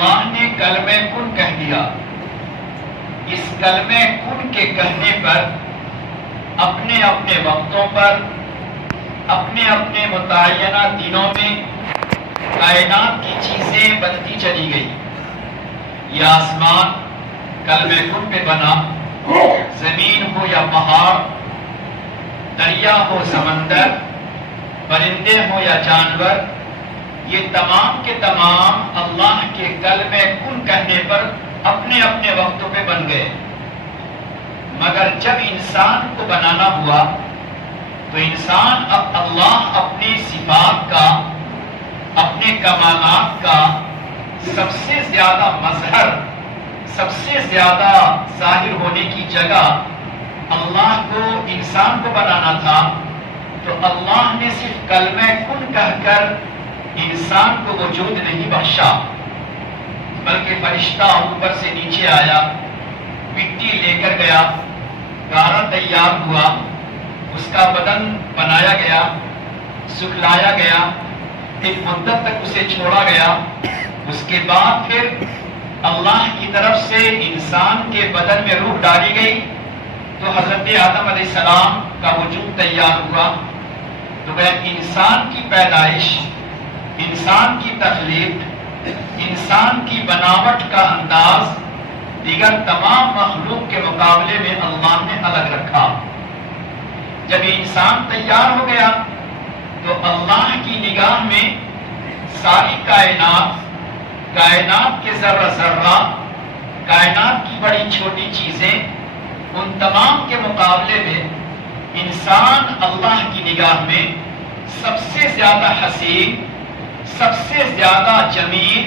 اللہ نے کلمہ کن کہہ دیا، اس کلمہ کن کے کہنے پر اپنے اپنے وقتوں پر اپنے اپنے متعینہ دنوں میں کائنات کی چیزیں بنتی چلی گئی۔ یہ آسمان کلمہ کن پہ بنا، زمین ہو یا پہاڑ، دریا ہو سمندر، پرندے ہو یا جانور، یہ تمام کے تمام اللہ کے کلمہ کن کہنے پر اپنے اپنے وقتوں پہ بن گئے۔ مگر جب انسان کو بنانا ہوا تو انسان اب اللہ اپنی صفات کا، اپنے کمالات کا سب سے زیادہ مظہر، سب سے زیادہ ظاہر ہونے کی جگہ اللہ کو، انسان کو بنانا تھا، تو اللہ نے صرف کلمہ کن کہہ کر انسان کو وجود نہیں بخشا، بلکہ فرشتہ اوپر سے نیچے آیا، مٹی لے کر گیا، گارا تیار ہوا، اس کا بدن بنایا گیا، سکھلایا گیا، ایک مدت تک اسے چھوڑا گیا، اس کے بعد پھر اللہ کی طرف سے انسان کے بدن میں روح ڈالی گئی تو حضرت آدم علیہ السلام کا وجود تیار ہوا۔ تو وہ انسان کی پیدائش، انسان کی تخلیق، انسان کی بناوٹ کا انداز دیگر تمام مخلوق کے مقابلے میں اللہ نے الگ رکھا۔ جب انسان تیار ہو گیا تو اللہ کی نگاہ میں ساری کائنات، کائنات کے ذرہ ذرہ، کائنات کی بڑی چھوٹی چیزیں، ان تمام کے مقابلے میں انسان اللہ کی نگاہ میں سب سے زیادہ حسین، سب سے زیادہ جمیل،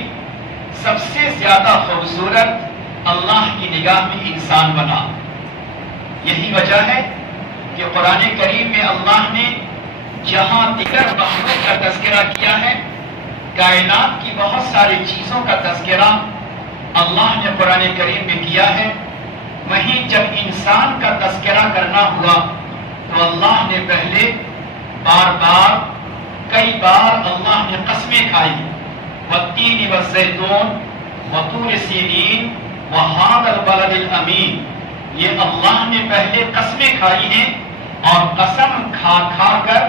سب سے زیادہ خوبصورت اللہ کی نگاہ میں انسان بنا۔ یہی وجہ ہے کہ قرآن کریم میں اللہ نے جہاں دیگر مخلوق کا تذکرہ کیا ہے، کائنات کی بہت ساری چیزوں کا تذکرہ اللہ نے قرآن کریم میں کیا ہے، وہیں جب انسان کا تذکرہ کرنا ہوا تو اللہ نے پہلے بار بار، کئی بار اللہ نے قسمیں کھائی، والتین والزیتون وطور سینین وہذا البلد الامین، یہ اللہ نے پہلے قسمیں کھائی ہیں، اور قسم کھا کھا کر،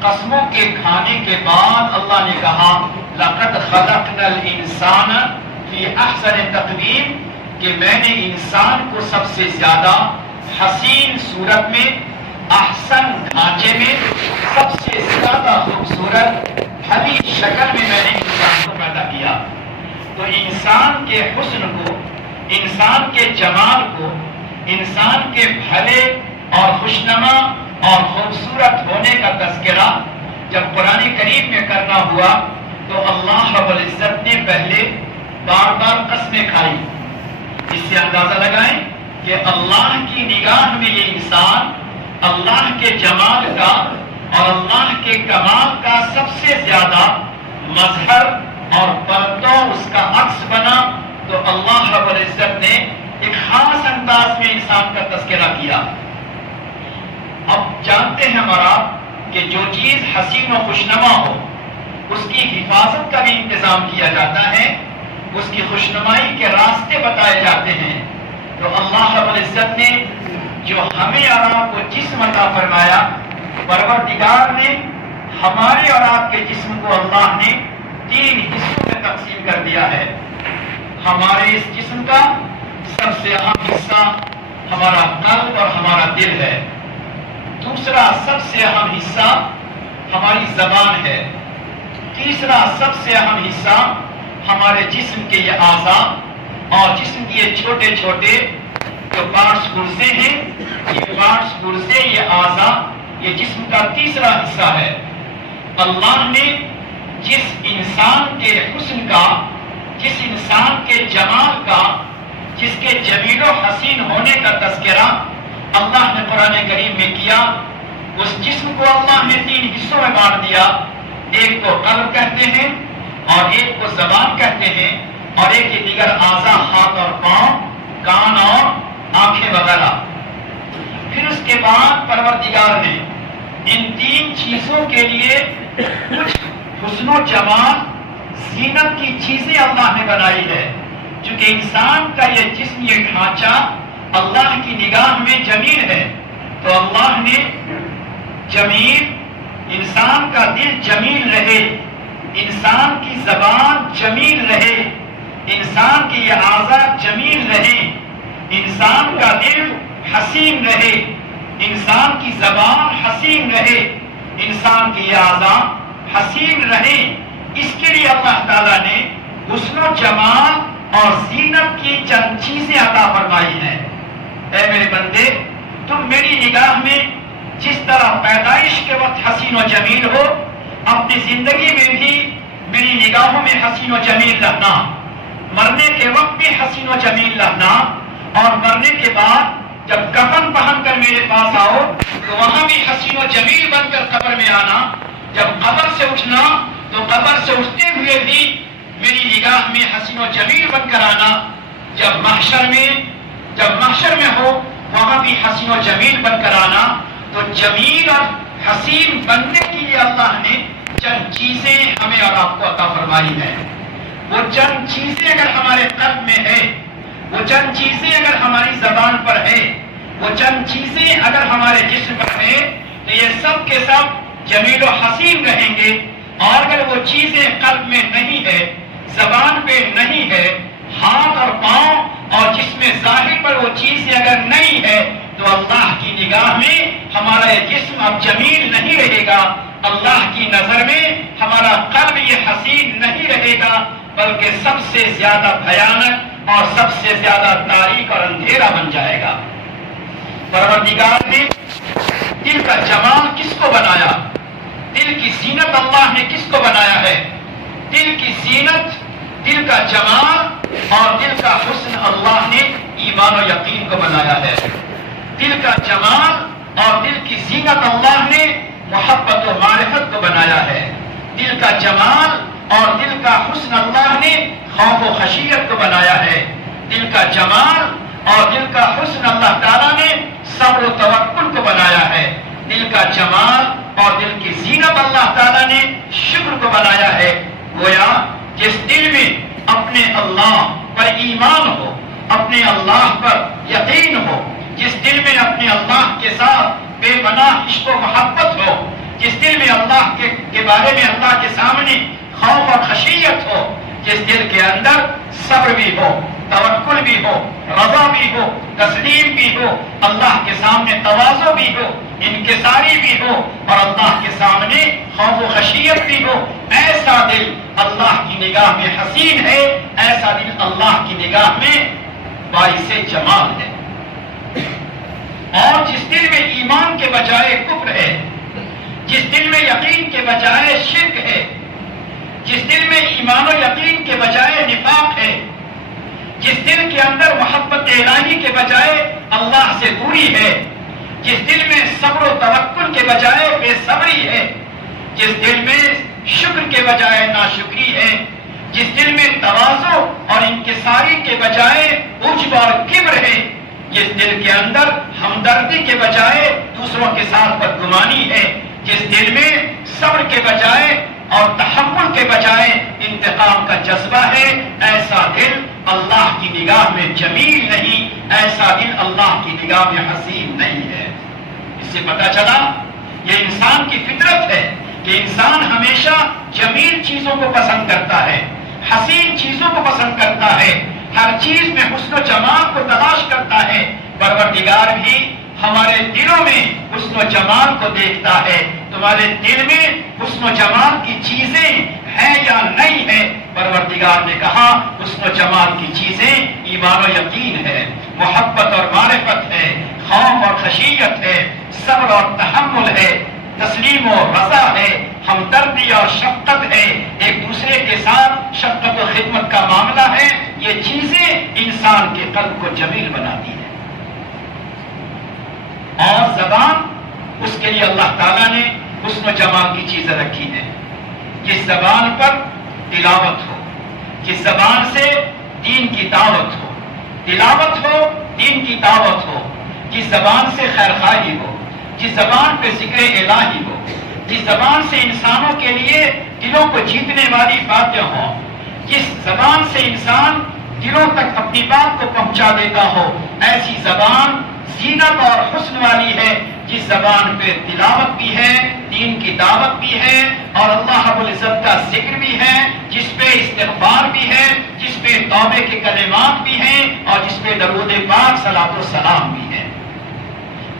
قسموں کے کھانے کے بعد اللہ نے کہا لَقَدْ خَلَقْنَا الْإِنسَانَ فِي أَحْسَنِ تَقْوِيمٍ، کہ میں نے انسان کو سب سے زیادہ حسین صورت میں، احسن ڈھانچے میں، سب سے زیادہ خوبصورت حدیث شکل میں نے انسان کو پیدا کیا۔ تو انسان کے حسن کو، انسان کے جمال کو، انسان کے بھلے اور خوشنما اور خوبصورت ہونے کا تذکرہ جب قرآن کریم میں کرنا ہوا تو اللہ رب العزت نے پہلے بار بار قسمیں کھائی۔ اس سے اندازہ لگائیں کہ اللہ کی نگاہ میں یہ انسان اللہ کے جمال کا اور اللہ کے کمال کا سب سے زیادہ مظہر اور پرتو اس کا عکس بنا، تو اللہ رب العزت نے ایک خاص انداز میں انسان کا تذکرہ کیا۔ اب جانتے ہیں ہمارا کہ جو چیز حسین و خوشنما ہو اس کی حفاظت کا بھی انتظام کیا جاتا ہے، اس کی خوشنمائی کے راستے بتائے جاتے ہیں۔ تو اللہ رب العزت نے جو ہمیں اور آپ کو جسم عطا فرمایا، پروردگار نے ہمارے اور آپ کے جسم کو اللہ نے 3 حصوں میں تقسیم کر دیا ہے۔ ہمارے اس جسم کا سب سے اہم حصہ ہمارا قلب اور ہمارا دل ہے، دوسرا سب سے اہم حصہ ہماری زبان ہے، تیسرا سب سے اہم حصہ ہمارے جسم کے یہ اعضاء اور جسم کے یہ چھوٹے چھوٹے جو پارٹس پرزے ہیں، یہ پارٹس پرزے، یہ اعضاء، یہ جسم کا تیسرا حصہ ہے۔ اللہ نے جس انسان کے حسن کا، جس انسان کے جمال کا، جس کے جمیل و حسین ہونے کا تذکرہ اللہ نے قرآن کریم میں کیا، اس جسم کو اللہ نے 3 حصوں میں بانٹ دیا۔ ایک کو قلب کہتے ہیں، اور ایک کو زبان کہتے ہیں، اور ایک کے دیگر اعضاء، ہاتھ اور پاؤں، کان اور آنکھیں وغیرہ۔ پھر اس کے بعد پروردگار نے ان 3 چیزوں کے لیے کچھ حسن و جمال زینت کی چیزیں اللہ نے بنائی ہے، چونکہ انسان کا یہ جسم، یہ ڈھانچہ اللہ کی نگاہ میں جمیل ہے، تو اللہ نے جمیل، انسان کا دل جمیل رہے، انسان کی زبان جمیل رہے، انسان کی یہ اعضاء جمیل رہے، انسان کا دل حسین رہے، انسان کی زبان حسین رہے، انسان کی یہ اعضاء حسین رہے، اس کے لیے اللہ تعالیٰ نے حسن و جمال اور زینت کی چند چیزیں عطا فرمائی ہیں۔ اے میرے بندے، تم میری نگاہ میں جس طرح پیدائش کے وقت حسین و جمیل ہو، اپنی زندگی میں بھی میری نگاہوں میں حسین و جمیل رہنا، مرنے کے وقت بھی حسین و جمیل رہنا، اور مرنے کے بعد جب کفن پہن کر میرے پاس آؤ تو وہاں بھی حسین و جمیل بن کر قبر میں آنا، جب قبر سے اٹھنا تو قبر سے اٹھتے ہوئے بھی میری نگاہ میں حسین و جمیل بن کر آنا، جب محشر میں ہو وہاں بھی حسین و جمیل بن کر آنا۔ تو جمیل اور حسین بننے کے لیے اللہ نے چند چیزیں ہمیں اور آپ کو عطا فرمائی ہیں۔ وہ چند چیزیں اگر ہمارے قلب میں ہے، وہ چند چیزیں اگر ہماری زبان پر ہے، وہ چند چیزیں اگر ہمارے جسم پر ہے، تو یہ سب کے سب جمیل و حسین رہیں گے۔ اور اگر وہ چیزیں قلب میں نہیں ہے، زبان پہ نہیں ہے، ہاتھ اور پاؤں اور جسم ظاہر پر وہ چیزیں اگر نہیں ہے، تو اللہ کی نگاہ میں ہمارا یہ جسم اب جمیل نہیں رہے گا، اللہ کی نظر میں ہمارا قلب یہ حسین نہیں رہے گا، بلکہ سب سے زیادہ بھیانک اور سب سے زیادہ تاریک اور اندھیرا بن جائے گا۔ پروردگار نے دل کا جمال کس کو بنایا؟ دل کی زینت اللہ نے کس کو بنایا ہے؟ دل کی زینت، دل کا جمال اور دل کا حسن اللہ نے ایمان و یقین کو بنایا ہے۔ دل کا جمال اور دل کی زینت اللہ نے محبت و معرفت کو بنایا ہے۔ دل کا جمال اور دل کا حسن اللہ نے خوف و خشیت کو بنایا ہے۔ دل کا جمال اور دل کا حسن اللہ تعالیٰ نے صبر و توکل کو بنایا ہے۔ دل کا جمال اور دل کی زینت اللہ تعالیٰ نے شکر کو بنایا ہے۔ گویا جس دل میں اپنے اللہ پر ایمان ہو، اپنے اللہ پر یقین ہو، جس دل میں اپنے اللہ کے ساتھ بے پناہ عشق و محبت ہو، جس دل میں اللہ کے بارے میں اللہ کے سامنے خوف اور خشیت ہو، جس دل کے اندر صبر بھی ہو، توکل بھی ہو، رضا بھی ہو، تسلیم بھی ہو، اللہ کے سامنے تواضع بھی ہو، انکساری بھی ہو، اور اللہ کے سامنے خوف و خشیت بھی ہو، ایسا دل اللہ کی نگاہ میں حسین ہے، ایسا دل اللہ کی نگاہ میں باعث جمال ہے۔ اور جس دل میں ایمان کے بجائے کفر ہے، جس دل میں یقین کے بجائے شرک ہے، جس دل میں ایمان و یقین کے بجائے نفاق ہے، جس دل کے اندر محبت الہی کے بجائے اللہ سے دوری ہے، جس دل میں صبر و توکل کے بجائے بے صبری ہے، جس دل میں شکر کے بجائے ناشکری ہے، جس دل میں تواضع اور انکساری کے بجائے عجب اور کبر ہے، جس دل کے اندر ہمدردی کے بجائے دوسروں کے ساتھ بدگمانی ہے، جس دل میں صبر کے بجائے اور تحمل کے بجائے انتقام کا جذبہ ہے، ایسا دل اللہ کی نگاہ میں جمیل نہیں، ایسا دل اللہ کی نگاہ میں حسین نہیں ہے۔ اس سے پتہ چلا یہ انسان کی فطرت ہے کہ انسان ہمیشہ جمیل چیزوں کو پسند کرتا ہے، حسین چیزوں کو پسند کرتا ہے، ہر چیز میں حسن و جمال کو تلاش کرتا ہے۔ پروردگار بھی ہمارے دلوں میں حسن و جمال کو دیکھتا ہے۔ تمہارے دل میں حسن و جمال کی چیزیں ہیں یا نہیں ہے؟ پروردگار نے کہا حسن و جمال کی چیزیں ایمان و یقین ہے، محبت اور معرفت ہے، خوف اور خشیت ہے، صبر اور تحمل ہے، تسلیم و رضا ہے، ہمدردی اور شفقت ہے، ایک دوسرے کے ساتھ شفقت و خدمت کا معاملہ ہے۔ یہ چیزیں انسان کے قلب کو جمیل بناتی ہیں۔ اور زبان، اس کے لیے اللہ تعالیٰ نے حسن و جمال کی چیزیں رکھی ہیں۔ جس زبان پر تلاوت ہو، جس زبان سے دین کی دعوت ہو، تلاوت ہو، دین کی دعوت ہو، جس زبان سے خیرخواہی ہو، جس زبان پہ ذکر الہی ہو، جس زبان سے انسانوں کے لیے دلوں کو جیتنے والی باتیں ہوں، جس زبان سے انسان دلوں تک اپنی بات کو پہنچا دیتا ہو، ایسی زبان زینت اور حسن والی ہے، جس زبان پہ تلاوت بھی ہے، دین کی دعوت بھی ہے، اور اللہ رب العزت کا ذکر بھی ہے، جس پہ استغفار بھی ہے، جس پہ توبے کے کلمات بھی ہیں، اور جس پہ درود پاک صلاۃ و سلام بھی ہے۔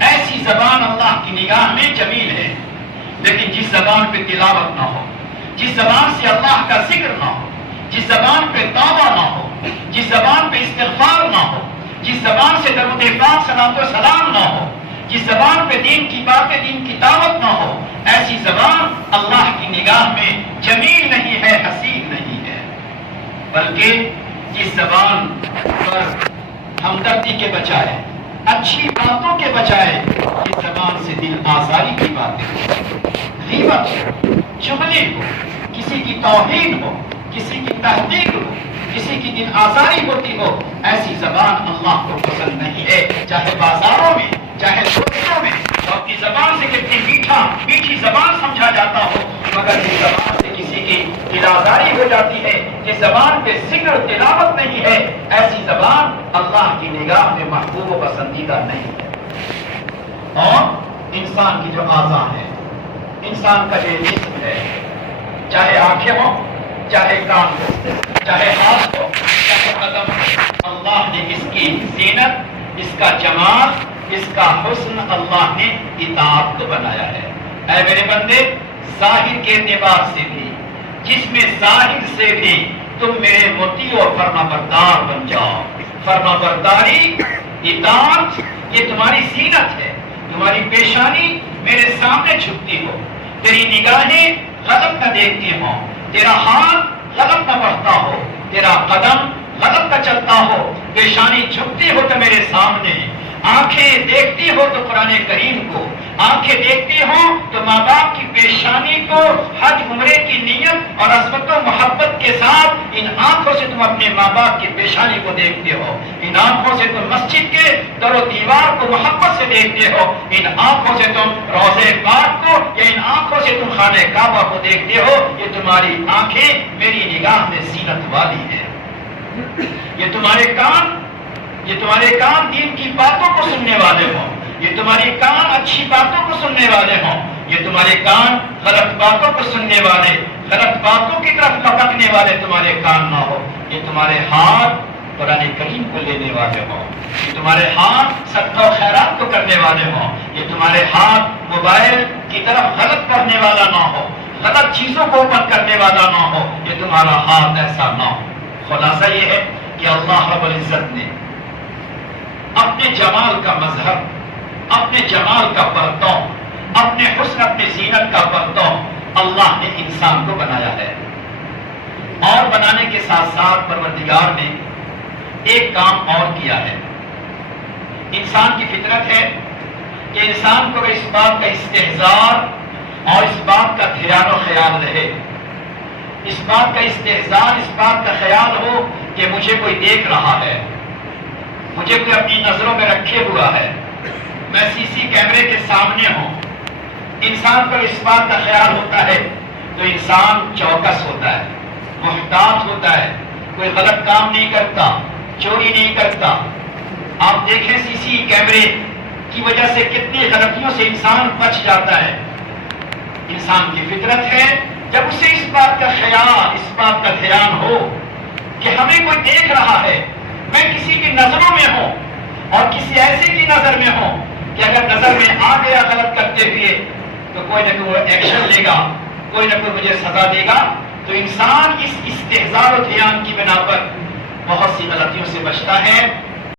ایسی زبان اللہ کی نگاہ میں جمیل ہے۔ لیکن جس زبان پہ تلاوت نہ ہو، جس زبان سے اللہ کا ذکر نہ ہو، جس زبان پہ توبہ نہ ہو، جس زبان پہ استغفار نہ ہو، جس زبان سے درود پاک صلاۃ و سلام نہ ہو، جس زبان پہ دین کی باتیں، دین کی دعوت نہ ہو، ایسی زبان اللہ کی نگاہ میں جمیل نہیں ہے، حسین نہیں ہے۔ بلکہ جس زبان پر ہمدردی کے بجائے، اچھی باتوں کے بجائے، جس زبان سے دل آزاری کی باتیں ہو، غیبت ہو، چغلی ہو، کسی کی توہین ہو، کسی کی تحقیر ہو، کسی کی دل آزاری ہوتی ہو، ایسی زبان اللہ کو پسند نہیں ہے۔ چاہے بازاروں میں، چاہے دوستوں میں، تو اپنی زبان سے کتنی میٹھی زبان سمجھا جاتا ہو، مگر جس زبان سے کسی کی دل آزاری ہو جاتی ہے، جس زبان پہ ذکر تلاوت نہیں ہے، ایسی زبان اللہ کی نگاہ میں محبوب و پسندیدہ نہیں ہے۔ اور انسان کی جو اعضاء ہے، انسان کا جو جسم ہے، چاہے آنکھیں ہوں، چاہے کان ہو، چاہے ہاتھ ہو، چاہے قدم ہو، اللہ نے اس کی زینت، اس کا جمال، اس کا حسن اللہ نے اطاعت کو بنایا ہے۔ اے میرے بندے، ظاہر کے اعتبار سے بھی، جس میں ظاہر سے بھی تم میرے مطیع اور فرما بردار بن جاؤ۔ فرما برداری، اطاعت، یہ تمہاری زینت ہے۔ تمہاری پیشانی میرے سامنے جھکتی ہو، تیری نگاہیں غلط نہ دیکھتی ہوں، تیرا ہاتھ غلط نہ بڑھتا ہو، تیرا قدم غلط نہ چلتا ہو، پیشانی جھکتی ہو تو میرے سامنے، آنکھیں دیکھتی ہو تو قرآن کریم کو، آنکھیں دیکھتی ہو تو ماں باپ کی پیشانی کو حج عمرے کی نیت اور عظمت و محبت کے ساتھ، ان آنکھوں سے تم اپنے ماں باپ کی پیشانی کو دیکھتے ہو، ان آنکھوں سے تم مسجد کے در و دیوار کو محبت سے دیکھتے ہو، ان آنکھوں سے تم روضے پاک کو یا ان آنکھوں سے تم خانہ کعبہ کو دیکھتے ہو۔ یہ تمہاری آنکھیں میری نگاہ میں زینت والی ہیں۔ یہ تمہارے کان دین کی باتوں کو سننے والے ہوں، یہ تمہارے کان اچھی باتوں کو سننے والے ہوں، یہ تمہارے کان غلط باتوں کو سننے والے، غلط باتوں کی طرف لپکنے والے تمہارے کان نہ ہو۔ یہ تمہارے ہاتھ قرآن کریم کو لینے والے ہوں، یہ تمہارے ہاتھ صدقہ و خیرات کو کرنے والے ہوں، یہ تمہارے ہاتھ موبائل کی طرف غلط کرنے والا نہ ہو، غلط چیزوں کو اوپن کرنے والا نہ ہو، یہ تمہارا ہاتھ ایسا نہ ہو۔ خلاصہ یہ ہے کہ اللہ رب العزت نے اپنے جمال کا مظہر، اپنے جمال کا پرتو، اپنے حسن، اپنے زینت کا پرتو اللہ نے انسان کو بنایا ہے۔ اور بنانے کے ساتھ ساتھ پروردگار نے ایک کام اور کیا ہے۔ انسان کی فطرت ہے کہ انسان کو اس بات کا استحضار اور اس بات کا دھیان و خیال رہے، اس بات کا استحضار، اس بات کا خیال ہو کہ مجھے کوئی دیکھ رہا ہے، مجھے کوئی اپنی نظروں میں رکھے ہوا ہے، میں سی سی کیمرے کے سامنے ہوں۔ انسان کو اس بات کا خیال ہوتا ہے تو انسان چوکس ہوتا ہے، محتاط ہوتا ہے، کوئی غلط کام نہیں کرتا، چوری نہیں کرتا۔ آپ دیکھیں سی سی کیمرے کی وجہ سے کتنی غلطیوں سے انسان بچ جاتا ہے۔ انسان کی فطرت ہے جب اسے اس بات کا خیال، اس بات کا دھیان ہو کہ ہمیں کوئی دیکھ رہا ہے، میں کسی کی نظروں میں ہوں اور کسی ایسے کی نظر میں ہوں کہ اگر نظر میں آ گیا غلط کرتے ہوئے تو کوئی نہ کوئی ایکشن لے گا، کوئی نہ کوئی مجھے سزا دے گا، تو انسان اس استحضار و دھیان کی بنا پر بہت سی غلطیوں سے بچتا ہے۔